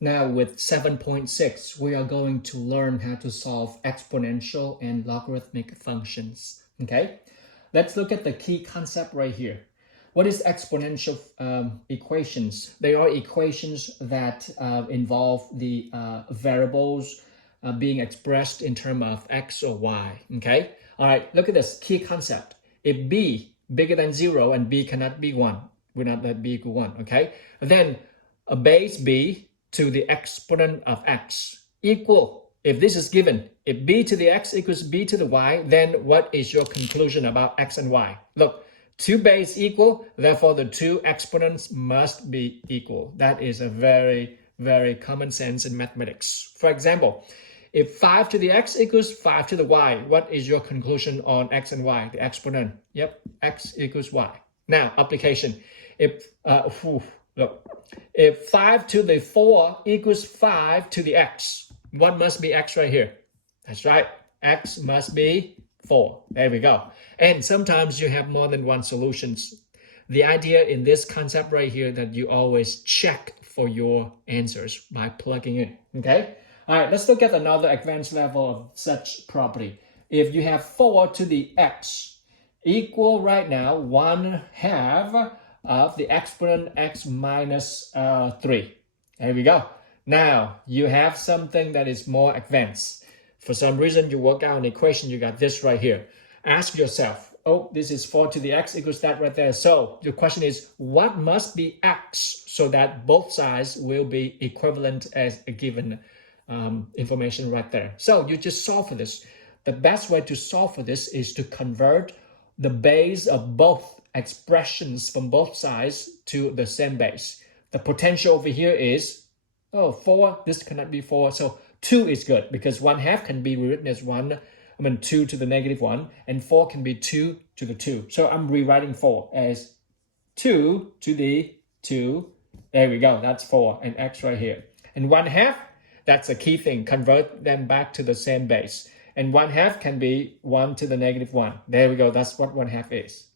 Now with 7.6, we are going to learn how to solve exponential and logarithmic functions. Okay, let's look at the key concept right here. What is exponential equations? They are equations that involve the variables being expressed in terms of x or y. Okay, all right, look at this key concept. If b bigger than 0 and b cannot be 1, we not let b equal 1. Okay, then a base b to the exponent of x equal, if this is given, if b to the x equals b to the y, then what is your conclusion about x and y? Look, two base equal, therefore the two exponents must be equal. That is a very, very common sense in mathematics. For example, if 5 to the x equals 5 to the y, what is your conclusion on x and y, the exponent? Yep, x equals y. Now, application. Look, if 5 to the 4 equals 5 to the x, what must be x right here? That's right, x must be 4. There we go. And sometimes you have more than one solutions. The idea in this concept right here that you always check for your answers by plugging in, okay? All right, let's look at another advanced level of such property. If you have 4 to the x equal right now 1/2 of the exponent x minus 3. There we go. Now, you have something that is more advanced. For some reason, you work out an equation, you got this right here. Ask yourself, oh, this is 4 to the x equals that right there. So, the question is, what must be x so that both sides will be equivalent as a given information right there? So, you just solve for this. The best way to solve for this is to convert the base of both expressions from both sides to the same base. The potential over here is, 4, this cannot be 4, so 2 is good because 1/2 can be rewritten as 2 to the negative 1, and 4 can be 2 to the 2. So I'm rewriting 4 as 2 to the 2. There we go, that's 4, and x right here. And 1/2, that's a key thing, convert them back to the same base. And 1/2 can be 1 to the negative 1. There we go, that's what 1/2 is.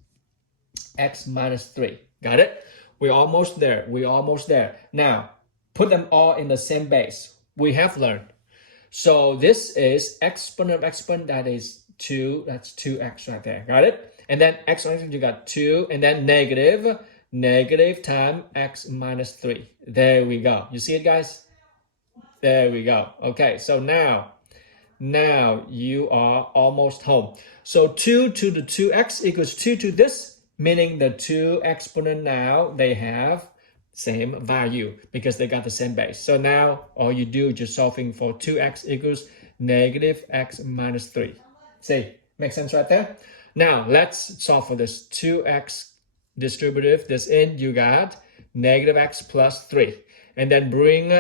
X minus 3. Got it? We're almost there. We're almost there. Now, put them all in the same base. We have learned. So this is exponent of exponent, that is 2. That's 2x right there. Got it? And then x on x, you got 2. And then negative times x minus 3. There we go. You see it, guys? There we go. Okay, so now you are almost home. So 2 to the 2x equals 2 to this, meaning the two exponents now, they have same value because they got the same base. So now all you do is just solving for 2x equals negative x minus 3. See, makes sense right there? Now let's solve for this 2x distributive. This in, you got negative x plus 3. And then bring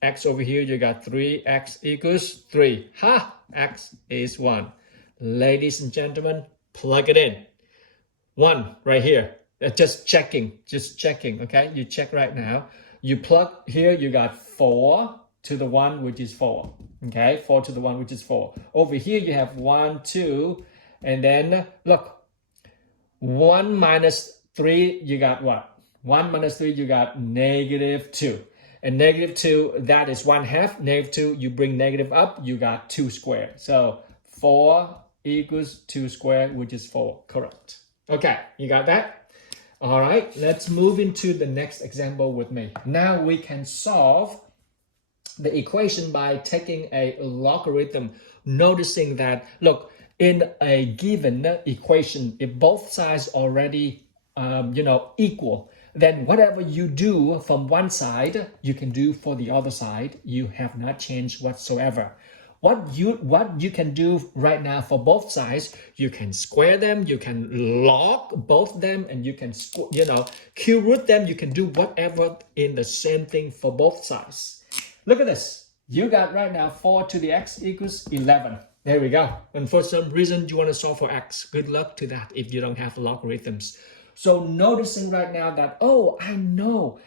x over here, you got 3x equals 3. Ha! X is 1. Ladies and gentlemen, plug it in. 1 right here. Just checking, okay? You check right now. You plug here, you got 4 to the 1, which is 4. Okay, 4 to the 1, which is 4. Over here, you have 1, 2, and then look, 1 minus 3, you got what? 1 minus 3, you got negative 2. And negative 2, that is 1/2. Negative 2, you bring negative up, you got 2 squared. So 4 equals 2 squared, which is 4. Correct. Okay, you got that? All right, let's move into the next example with me. Now we can solve the equation by taking a logarithm, noticing that, look, in a given equation, if both sides already, equal, then whatever you do from one side, you can do for the other side. You have not changed whatsoever. What you can do right now for both sides, you can square them, you can log both them, and you can cube root them. You can do whatever in the same thing for both sides. Look at this. You got right now 4 to the x equals 11. There we go. And for some reason you want to solve for x. Good luck to that if you don't have logarithms. So noticing right now that, oh, I know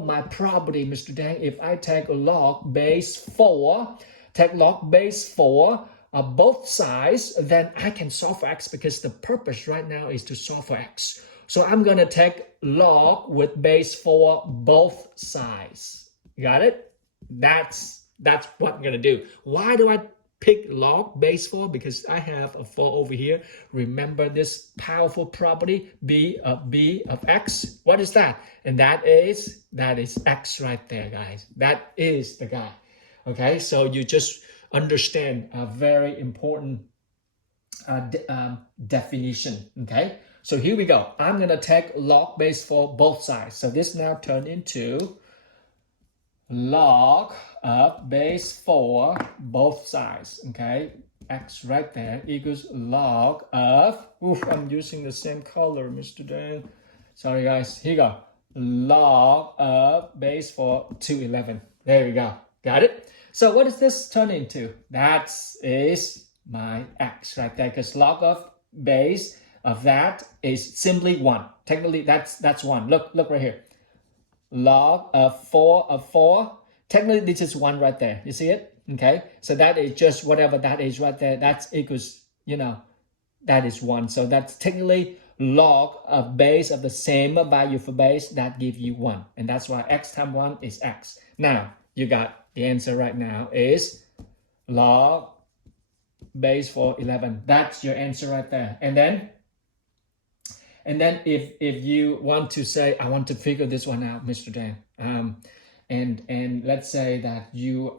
my property, Mr. Dang. If I take log base 4, take log base 4 both sides, then I can solve for x because the purpose right now is to solve for x. So I'm going to take log with base 4 both sides. Got it? That's what I'm gonna do. Why do I pick log base 4? Because I have a 4 over here. Remember this powerful property b of x. What is that? And that is x right there, guys. That is the guy. Okay, so you just understand a very important definition. Okay, so here we go. I'm gonna take log base for both sides. So this now turned into log of base 4 both sides. Okay, x right there equals log of, I'm using the same color, Mr. Dan. Sorry guys, here you go. Log of base 4 to 11. There we go. Got it? So what does this turn into? That is my x right there, because log of base of that is simply 1. Technically, that's 1. Look right here. Log of 4. Technically, this is 1 right there. You see it? Okay. So that is just whatever that is right there. That's equals, that is 1. So that's technically log of base of the same value for base that give you 1. And that's why x times 1 is x. Now, you got the answer right now is log base for 11. That's your answer right there. And then if you want to say, I want to figure this one out, Mr. Dan, and let's say that you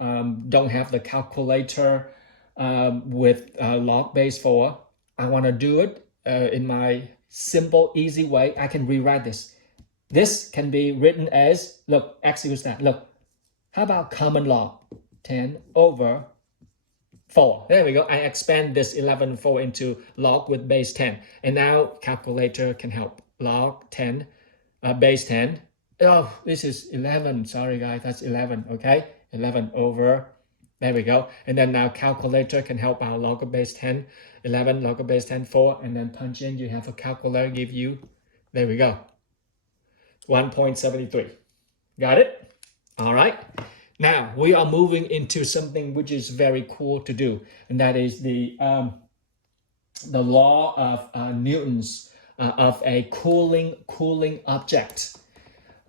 don't have the calculator with log base 4, I want to do it in my simple, easy way. I can rewrite this. This can be written as, look, x equals that. Look, how about common log? 10 over 4. There we go. I expand this 11 4 into log with base 10. And now calculator can help. Log 10, base 10. Oh, this is 11. Sorry, guys. That's 11. Okay. 11 over. There we go. And then now calculator can help our log of base 10. 11, log of base 10, 4. And then punch in. You have a calculator give you. There we go. 1.73. Got it? All right. Now we are moving into something which is very cool to do, and that is the law of Newton's of a cooling object.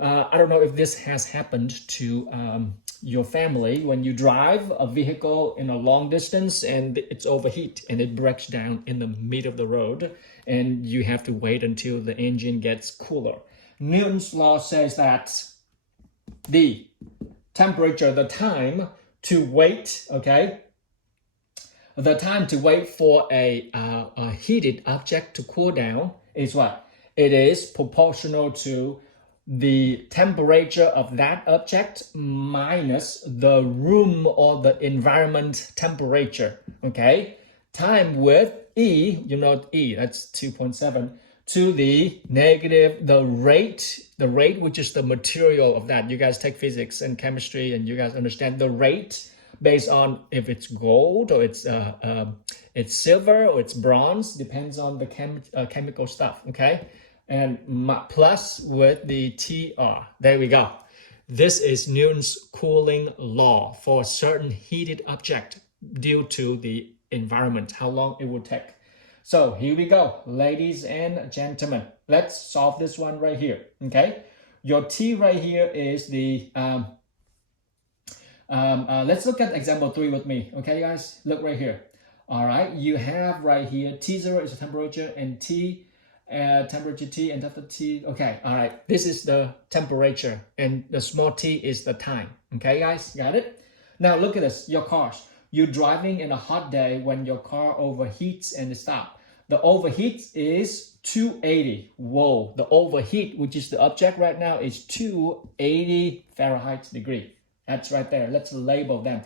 I don't know if this has happened to your family when you drive a vehicle in a long distance and it's overheat and it breaks down in the middle of the road, and you have to wait until the engine gets cooler. Newton's law says that the temperature, the time to wait, okay? The time to wait for a heated object to cool down is what? It is proportional to the temperature of that object minus the room or the environment temperature, okay? Time with E, E, that's 2.7, to the negative, the rate, which is the material of that. You guys take physics and chemistry and you guys understand the rate based on if it's gold or it's silver or it's bronze, depends on the chemical stuff, okay? And plus with the TR. There we go. This is Newton's cooling law for a certain heated object due to the environment, how long it would take. So here we go, ladies and gentlemen. Let's solve this one right here, okay? Your T right here is the, let's look at example 3 with me, okay guys? Look right here. All right, you have right here, T0 is the temperature and T, temperature T and delta T. Okay, all right, this is the temperature and the small t is the time. Okay guys, got it? Now look at this, your cars. You're driving in a hot day when your car overheats and stops. The overheat is 280. Whoa, the overheat, which is the object right now, is 280 Fahrenheit degree. That's right there. Let's label them.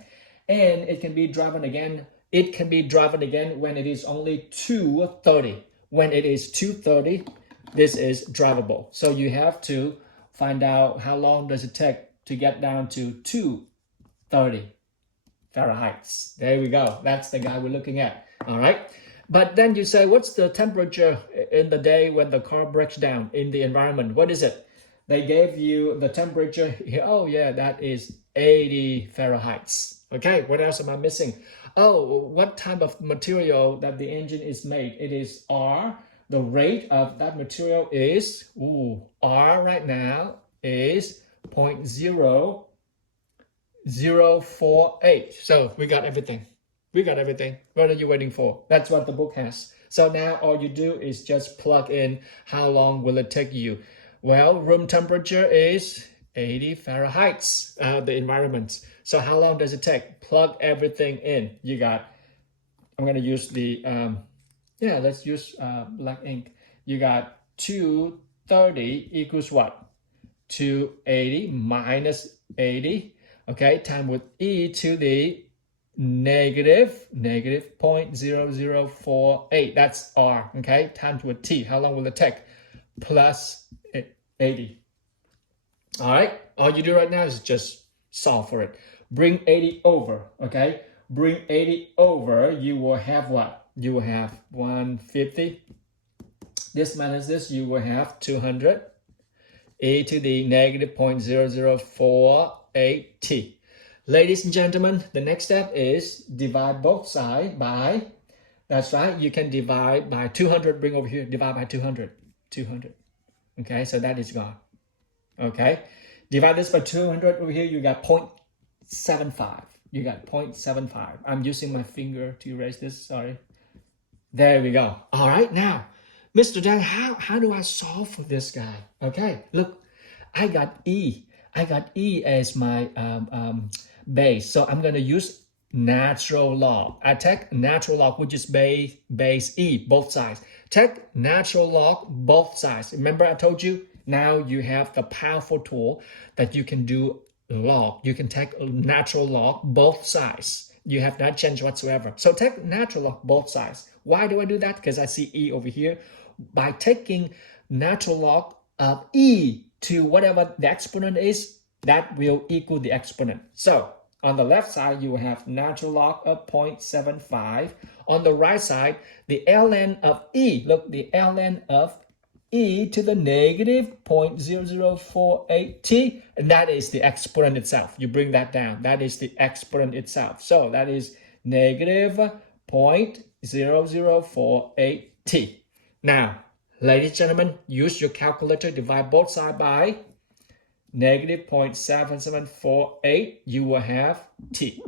And it can be driven again. It can be driven again when it is only 230. When it is 230, this is drivable. So you have to find out how long does it take to get down to 230 Fahrenheit. There we go. That's the guy we're looking at. All right. But then you say, what's the temperature in the day when the car breaks down in the environment? What is it? They gave you the temperature here. Oh yeah, that is 80 Fahrenheit. Okay, what else am I missing? Oh, what type of material that the engine is made? It is R. The rate of that material is, R right now is 0.0 0.048. So we got everything. We got everything. What are you waiting for? That's what the book has. So now all you do is just plug in how long will it take you. Well, room temperature is 80 Fahrenheit, the environment. So how long does it take? Plug everything in. You got, I'm going to use the, let's use black ink. You got 230 equals what? 280 minus 80, okay, times with e to the negative 0.0048. That's r, okay, times with t. How long will it take? Plus 80. All right, all you do right now is just solve for it. Bring 80 over, okay? Bring 80 over, you will have what? You will have 150. This minus this, you will have 200. E to the negative 0.0048t. Ladies and gentlemen, the next step is divide both sides by, that's right, you can divide by 200, bring over here, divide by 200, 200. Okay, so that is gone. Okay, divide this by 200 over here, you got 0.75. You got 0.75. I'm using my finger to erase this, sorry. There we go. All right, now, Mr. Dan, how do I solve for this guy? Okay, look, I got E. I got E as my base. So I'm going to use natural log. I take natural log, which is base E, both sides. Take natural log, both sides. Remember I told you? Now you have the powerful tool that you can do log. You can take natural log, both sides. You have not changed whatsoever. So take natural log, both sides. Why do I do that? Because I see E over here. By taking natural log of E to whatever the exponent is, that will equal the exponent. So on the left side, you will have natural log of 0.75. On the right side, the ln of E, look, the ln of E to the negative 0.0048t, and that is the exponent itself. You bring that down. That is the exponent itself. So that is negative 0.0048t. Now, ladies and gentlemen, use your calculator, divide both sides by negative 0.7748. You will have t.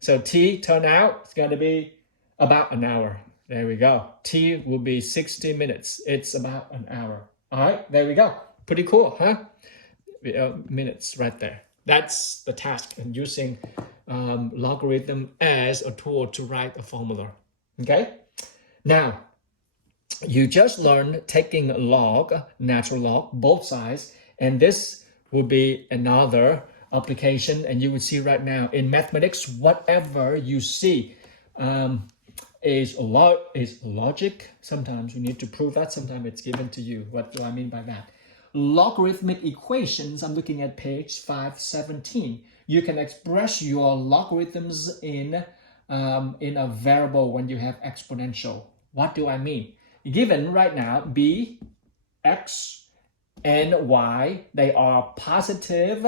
So t turn out it's going to be about an hour. There we go. T will be 60 minutes. It's about an hour. All right, there we go. Pretty cool, huh? Minutes right there. That's the task, and using logarithm as a tool to write a formula. Okay? Now, you just learned taking log, natural log, both sides, and this will be another application, and you will see right now in mathematics, whatever you see is logic. Sometimes you need to prove that, sometimes it's given to you. What do I mean by that? Logarithmic equations, I'm looking at page 517. You can express your logarithms in a variable when you have exponential. What do I mean? Given right now, b, x, and y, they are positive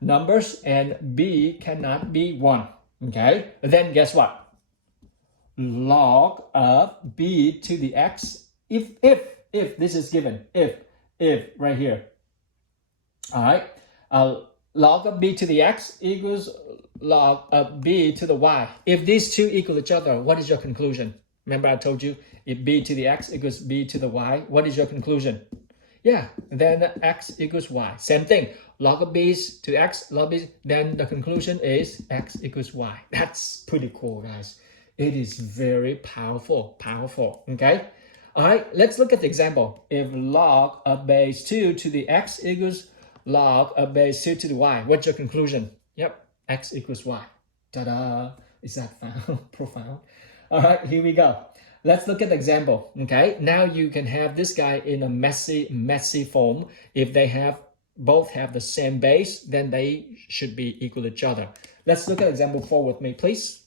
numbers, and b cannot be 1. Okay? Then guess what? Log of b to the x, if this is given, if right here. All right? Log of b to the x equals log of b to the y. If these two equal each other, what is your conclusion? Remember I told you, if b to the x equals b to the y, what is your conclusion? Yeah, then x equals y. Same thing, log of b to x, log b, then the conclusion is x equals y. That's pretty cool, guys. It is very powerful, okay? All right, let's look at the example. If log of base 2 to the x equals log of base 2 to the y, what's your conclusion? Yep, x equals y. Ta-da! Is that profound? All right, here we go. Let's look at the example, okay? Now you can have this guy in a messy form. If they both have the same base, then they should be equal to each other. Let's look at example 4 with me, please.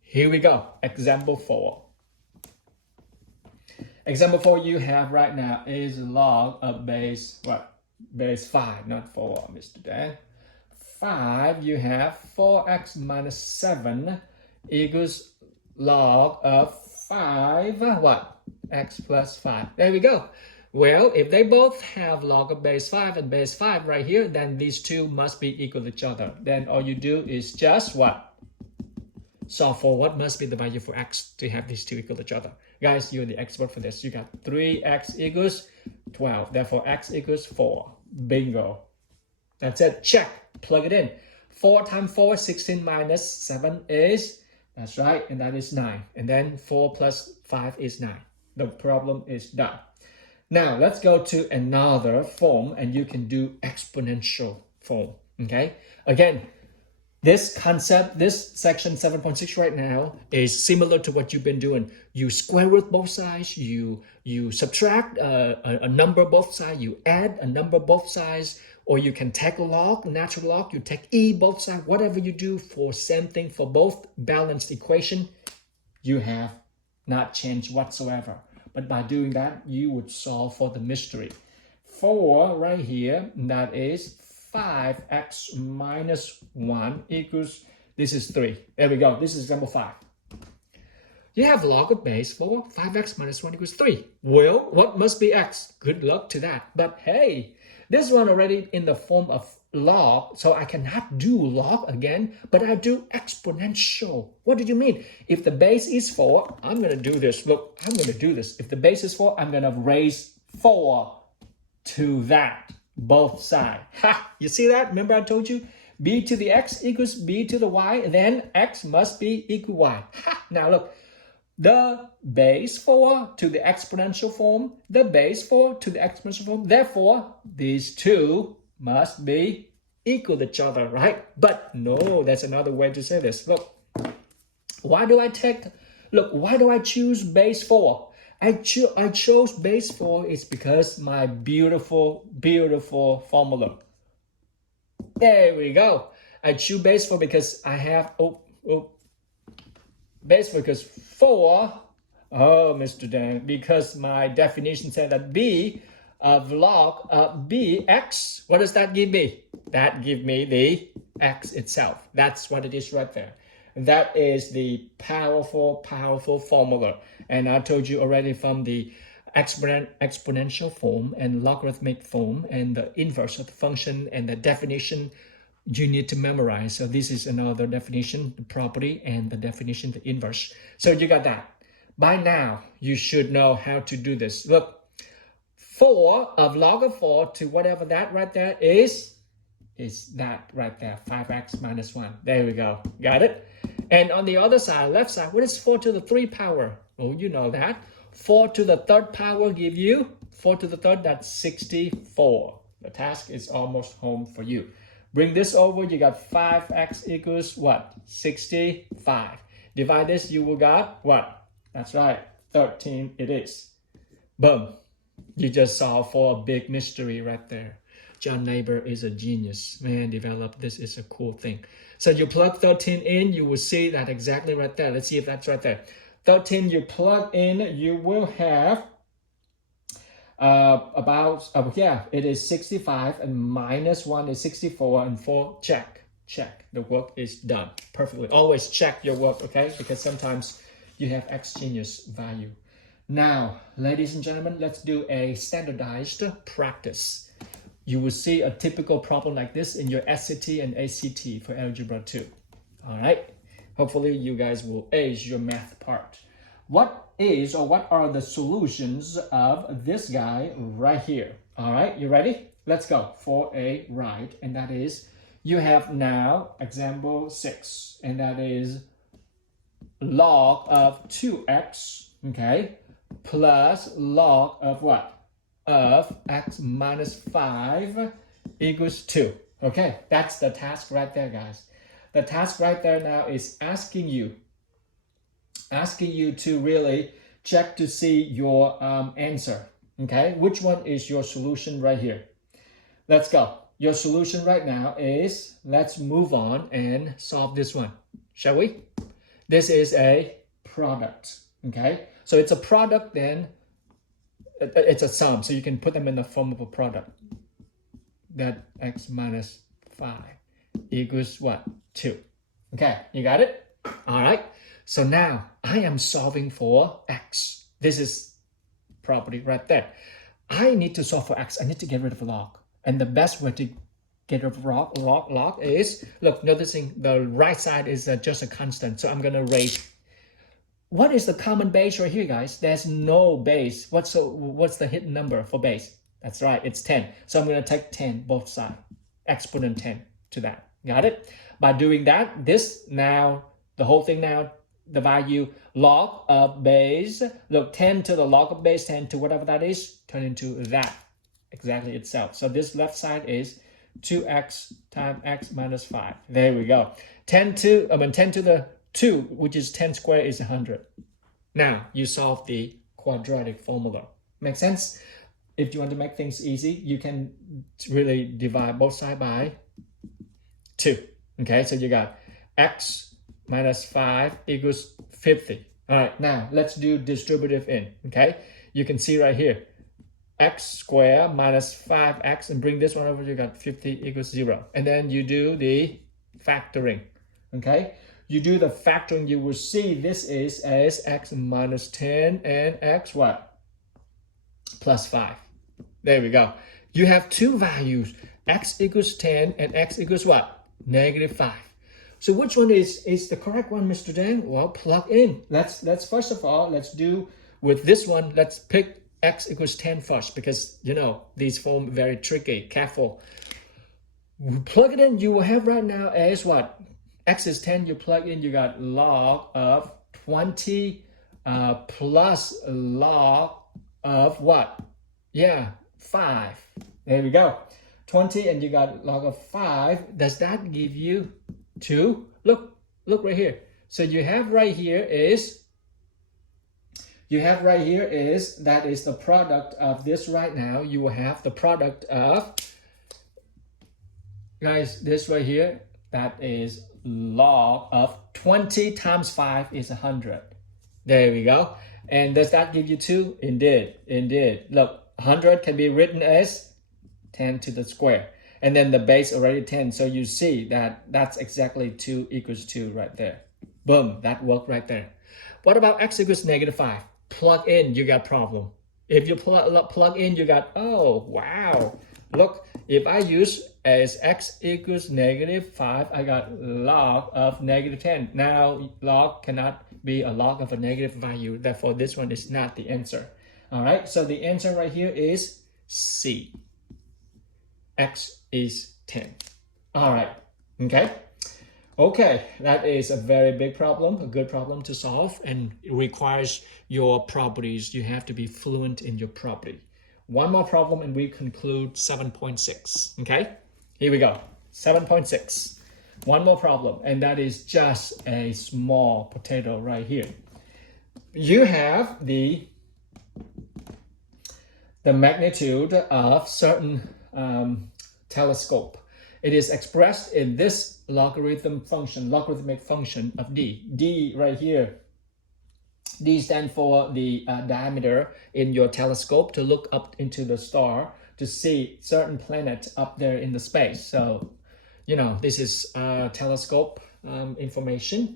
Here we go, example 4. Example 4 you have right now is log of base, what? Base 5, not 4, Mr. Dan. 5, you have 4x minus 7 equals log of 5, what? X plus 5. There we go. Well, if they both have log of base 5 and base 5 right here, then these two must be equal to each other. Then all you do is just what? Solve for what must be the value for x to have these two equal to each other. Guys, you're the expert for this. You got 3x equals 12. Therefore, x equals 4. Bingo. That's it. Check. Plug it in. 4 times 4, 16 minus 7 is, that's right, and that is 9. And then 4 plus 5 is 9. The problem is done. Now, let's go to another form, and you can do exponential form, okay? Again, this concept, this section 7.6 right now is similar to what you've been doing. You square root both sides, you subtract a number both sides, you add a number both sides, or you can take a log, natural log, you take e both sides, whatever you do for same thing for both balanced equation, you have not changed whatsoever. But by doing that, you would solve for the mystery. 4 right here, that is 5x minus 1 equals, this is 3. There we go. This is example 5. You have log of base 4, 5x minus 1 equals 3. Well, what must be x? Good luck to that. But hey, this one already in the form of log, so I cannot do log again, but I do exponential. What do you mean? If the base is 4, I'm going to do this. Look, I'm going to do this. If the base is 4, I'm going to raise 4 to that, both sides. Ha! You see that? Remember I told you? B to the x equals b to the y, then x must be equal y. Ha! Now look, the base 4 to the exponential form, the base 4 to the exponential form. Therefore, these two must be equal to each other, right? But no, that's another way to say this. Look, why do I choose base 4? I chose base 4 is because my beautiful, beautiful formula. There we go. I choose base 4 because I have, base 4 because 4, Mr. Dan, because my definition said that b of log of bx, what does that give me? That give me the x itself. That's what it is right there. That is the powerful, powerful formula. And I told you already from the exponential form and logarithmic form and the inverse of the function and the definition you need to memorize. So this is another definition, the property, and the definition, the inverse. So you got that. By now, you should know how to do this. Look, 4 of log of 4 to whatever that right there is that right there, 5x minus 1. There we go. Got it? And on the other side, left side, what is 4 to the 3 power? Oh, you know that. 4 to the 3rd power give you 4 to the 3rd, that's 64. The task is almost home for you. Bring this over, you got 5x equals what? 65. Divide this, you will got what? That's right, 13 it is. Boom. You just solved for a big mystery right there. John Neighbor is a genius. Man, developed this is a cool thing. So you plug 13 in, you will see that exactly right there. Let's see if that's right there. 13 you plug in, you will have it is 65 and minus 1 is 64 and 4, check. The work is done perfectly. Always check your work, okay? Because sometimes you have extraneous value. Now, ladies and gentlemen, let's do a standardized practice. You will see a typical problem like this in your SAT and ACT for Algebra 2. All right? Hopefully, you guys will ace your math part. What are the solutions of this guy right here? All right, you ready? Let's go for a ride. And that is, you have now example 6. And that is log of 2x, okay? Plus log of what? Of x minus 5 equals 2. Okay, that's the task right there, guys. The task right there now is asking you to really check to see your answer. Okay, which one is your solution right here? Let's go. Your solution right now is, let's move on and solve this one, shall we? This is a product, okay? So it's a product, then it's a sum, so you can put them in the form of a product. That x minus 5 equals what? 2. Okay, you got it? All right. So now I am solving for x. This is property right there. I need to solve for x. I need to get rid of log. And the best way to get rid of log is, look, noticing the right side is just a constant. So I'm going to raise. What is the common base right here, guys? There's no base. What's the hidden number for base? That's right, it's 10. So I'm going to take 10 both sides, exponent 10 to that. Got it? By doing that, this now, the whole thing now, the value log of base, look, 10 to the log of base 10 to whatever that is, turn into that exactly itself. So this left side is 2x times x minus 5. There we go. 10 to the 2, which is 10 squared, is 100. Now you solve the quadratic formula. Make sense? If you want to make things easy, you can really divide both sides by 2. Okay, so you got x minus 5 equals 50. All right, now let's do distributive in. Okay, you can see right here, x squared minus 5x, and bring this one over, you got 50 equals 0. And then you do the factoring. Okay, you do the factoring, you will see this is as x minus 10 and x what? Plus 5. There we go. You have two values, x equals 10 and x equals what? Negative 5. So which one is the correct one, Mr. Dan? Well, plug in. Let's first of all, let's do with this one, let's pick x equals 10 first, because you know these form very tricky. Careful. Plug it in, you will have right now as what? X is 10, you plug in, you got log of 20 plus log of what? Yeah, 5. There we go. 20 and you got log of 5. Does that give you 2? Look right here. So you have right here is that is the product of this right now. You will have the product of, guys, this right here, that is log of 20 times 5 is 100. There we go. And does that give you 2? Indeed. Look, 100 can be written as 10 to the square. And then the base already 10. So you see that that's exactly 2 equals 2 right there. Boom, that worked right there. What about x equals negative 5? Plug in, you got problem. If you plug in, you got, oh, wow. Look, if I use as x equals negative 5, I got log of negative 10. Now, log cannot be a log of a negative value. Therefore, this one is not the answer. All right, so the answer right here is C. X is 10. All right, okay. Okay, that is a very big problem, a good problem to solve, and it requires your properties. You have to be fluent in your property. One more problem and we conclude 7.6, okay? Here we go, 7.6. One more problem, and that is just a small potato right here. You have the magnitude of certain telescope. It is expressed in this logarithmic function of d. D right here. D stands for the diameter in your telescope to look up into the star to see certain planets up there in the space. So, you know, this is telescope information.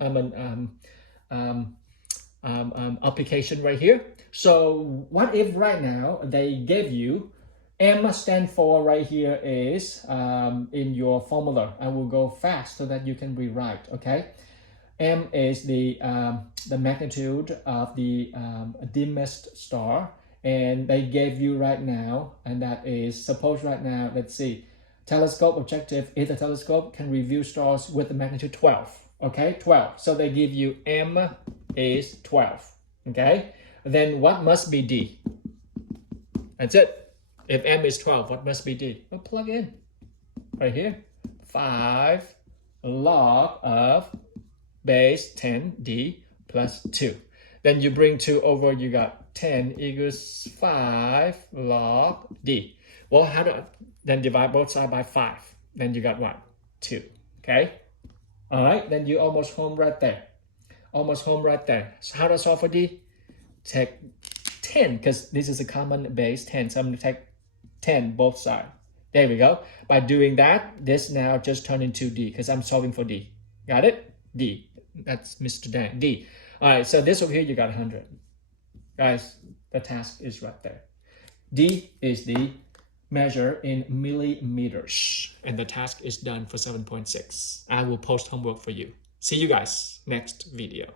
Application right here. So what if right now they gave you M stand for right here is in your formula. I will go fast so that you can rewrite, okay? M is the magnitude of the dimmest star, and they gave you right now, and that is, suppose right now, let's see, telescope objective is a telescope can review stars with the magnitude 12, okay? 12. So they give you M is 12, okay? Then what must be D? That's it. If M is 12, what must be D? Well, plug in right here. 5 log of base 10D plus 2. Then you bring 2 over, you got 10 equals 5 log D. Well, how do then divide both sides by 5? Then you got what? 2. Okay? All right, then you almost home right there. Almost home right there. So how to solve for D? Take 10, because this is a common base 10. So I'm going to take 10 both sides. There we go. By doing that, this now just turned into D because I'm solving for D. Got it? D. That's Mr. Dan. D. All right, so this over here, you got 100. Guys, the task is right there. D is the measure in millimeters. And the task is done for 7.6. I will post homework for you. See you guys next video.